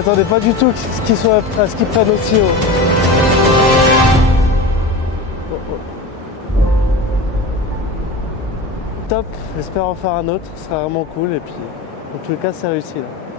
m'attendais pas du tout à ce qu'ils prennent aussi haut. Top, j'espère en faire un autre, ce sera vraiment cool et puis en tout cas c'est réussi là.